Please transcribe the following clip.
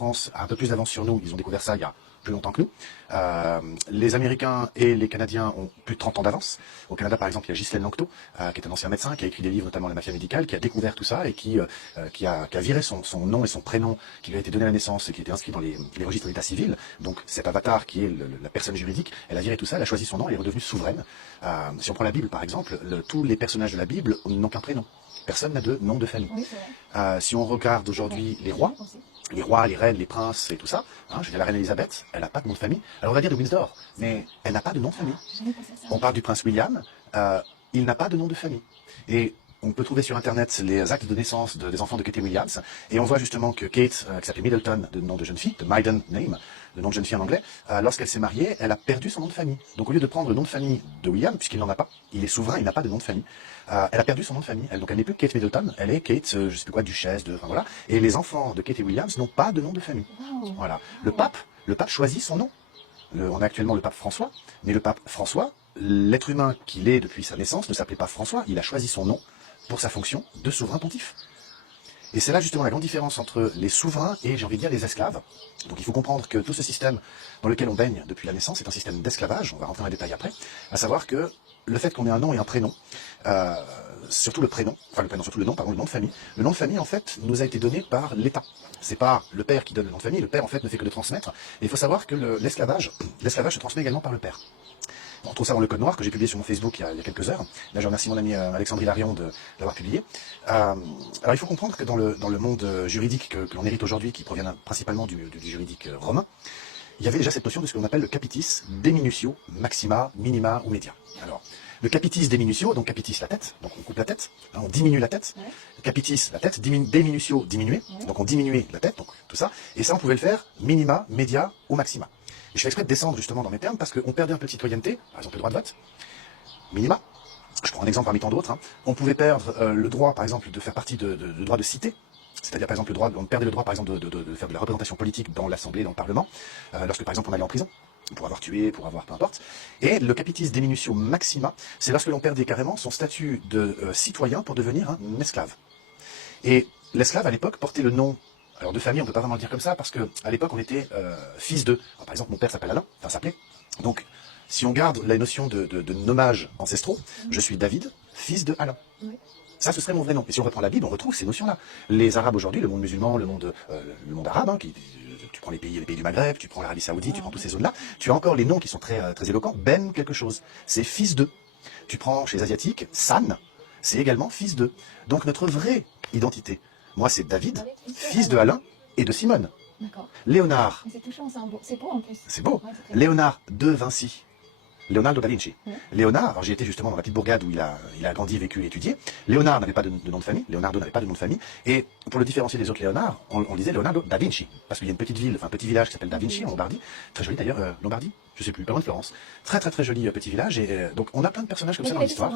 France a un peu plus d'avance sur nous, ils ont découvert ça il y a plus longtemps que nous. Les Américains et les Canadiens ont plus de 30 ans d'avance. Au Canada, par exemple, il y a Ghislaine Lanctot, qui est un ancien médecin, qui a écrit des livres, notamment La Mafia médicale, qui a découvert tout ça et qui a viré son nom et son prénom, qui lui a été donné à la naissance et qui était inscrit dans les registres de l'état civil. Donc cet avatar qui est la personne juridique, elle a viré tout ça, elle a choisi son nom, elle est redevenue souveraine. Si on prend la Bible, par exemple, tous les personnages de la Bible n'ont qu'un prénom. Personne n'a de nom de famille. Oui, si on regarde aujourd'hui les rois, les reines, les princes et tout ça, hein, je veux dire la reine Elisabeth, elle n'a pas de nom de famille. Alors on va dire de Windsor, mais elle n'a pas de nom de famille. On parle du prince William, il n'a pas de nom de famille. Et on peut trouver sur internet les actes de naissance des enfants de Kate Williams, et on voit justement que Kate, qui s'appelait Middleton, de nom de jeune fille, de maiden name, le nom de jeune fille en anglais, lorsqu'elle s'est mariée, elle a perdu son nom de famille. Donc au lieu de prendre le nom de famille de William, puisqu'il n'en a pas, il est souverain, il n'a pas de nom de famille, elle a perdu son nom de famille. Donc elle n'est plus Kate Middleton, elle est Kate, je sais plus quoi, duchesse, enfin voilà. Et les enfants de Kate et Williams n'ont pas de nom de famille. Wow. Voilà. Le pape choisit son nom. On a actuellement le pape François, mais le pape François, l'être humain qu'il est depuis sa naissance, ne s'appelait pas François, il a choisi son nom pour sa fonction de souverain pontife. Et c'est là justement la grande différence entre les souverains et, j'ai envie de dire, les esclaves. Donc il faut comprendre que tout ce système dans lequel on baigne depuis la naissance est un système d'esclavage, on va rentrer dans les détails après, à savoir que le fait qu'on ait un nom et un prénom, surtout le prénom, enfin le prénom, surtout le nom de famille. Le nom de famille, en fait, nous a été donné par l'État. C'est pas le père qui donne le nom de famille, le père, en fait, ne fait que de transmettre. Et il faut savoir que l'esclavage se transmet également par le père. On trouve ça dans le Code Noir que j'ai publié sur mon Facebook il y a quelques heures. Là, je remercie mon ami Alexandre Hilarion de l'avoir publié. Alors, il faut comprendre que dans le monde juridique que l'on hérite aujourd'hui, qui provient principalement du juridique romain, il y avait déjà cette notion de ce qu'on appelle le capitis deminutio maxima, minima ou media. Alors, le capitis deminutio, donc capitis la tête, donc on coupe la tête, hein, on diminue la tête. Ouais. Capitis la tête, deminutio diminuer, ouais. Donc on diminuait la tête, donc tout ça. Et ça, on pouvait le faire minima, media ou maxima. Et je fais exprès de descendre justement dans mes termes parce qu'on perdait un peu de citoyenneté, par exemple le droit de vote, minima. Je prends un exemple parmi tant d'autres. Hein. On pouvait perdre le droit, par exemple, de faire partie de droit de cité. C'est-à-dire, par exemple, on perdait le droit, par exemple, de faire de la représentation politique dans l'Assemblée, dans le Parlement, lorsque, par exemple, on allait en prison, pour avoir tué, pour avoir peu importe. Et le capitis deminutio maxima, c'est lorsque l'on perdait carrément son statut de citoyen pour devenir un esclave. Et l'esclave, à l'époque, portait le nom. Alors, de famille, on ne peut pas vraiment le dire comme ça, parce qu'à l'époque, on était fils de... Alors, par exemple, mon père s'appelle Alain, enfin, s'appelait. Donc, si on garde la notion de nommages ancestraux, je suis David, fils de Alain. Oui. Ça, ce serait mon vrai nom. Et si on reprend la Bible, on retrouve ces notions-là. Les Arabes aujourd'hui, le monde musulman, le monde arabe, hein, tu prends les pays du Maghreb, tu prends l'Arabie Saoudite, tu prends toutes ces zones-là, tu as encore les noms qui sont très, très éloquents. Ben quelque chose, c'est fils de. Tu prends chez les Asiatiques, San, c'est également fils de. Donc notre vraie identité, moi c'est David, fils de Alain et de Simone. D'accord. Léonard. C'est touchant, c'est beau en plus. C'est beau. Ouais, Léonard de Vinci. Leonardo da Vinci. Ouais. Léonard, alors j'ai été justement dans la petite bourgade où il a grandi, vécu et étudié. Léonard n'avait pas de nom de famille, Leonardo n'avait pas de nom de famille, et pour le différencier des autres Léonard, on disait Leonardo da Vinci, parce qu'il y a une petite ville, enfin un petit village qui s'appelle Da Vinci en Lombardie, très joli d'ailleurs, Lombardie, je sais plus, pas loin de Florence, très très très joli petit village, et donc on a plein de personnages comme ça dans l'histoire.